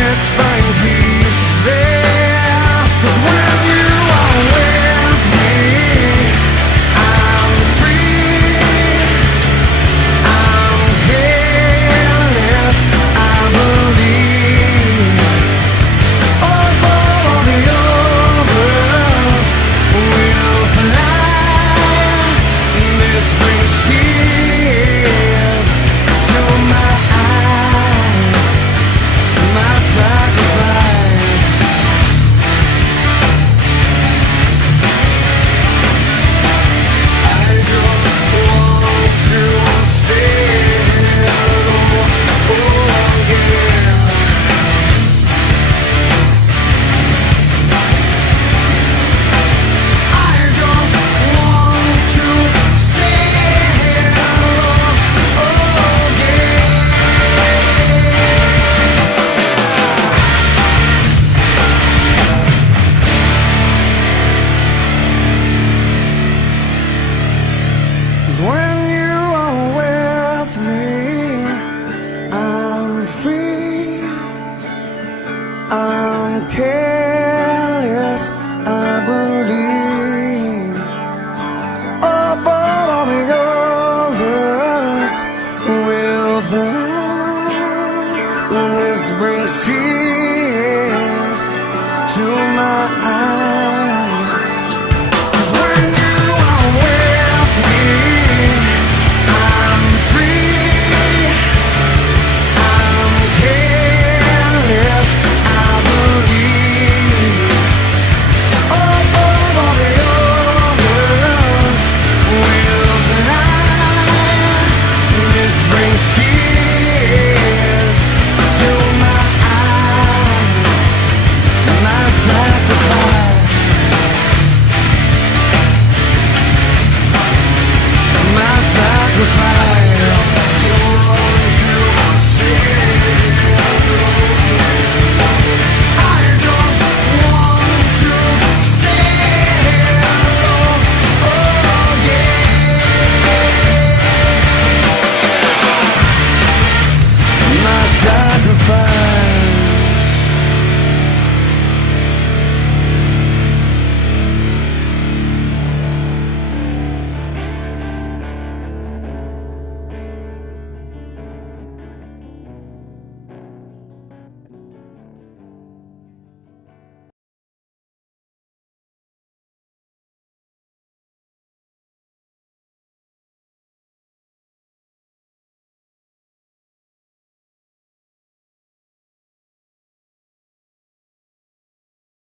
let's find peace there. 'Cause when you are with me, I'm free, I'm careless, I believe. Above the others will fly. This brings tears to my eyes, my sacrifice. I just want to say hello again. I just want to say hello again. When you are with me, I'm free, I'm careless, I believe. Above all the others will fly. This brings tears to my eyes.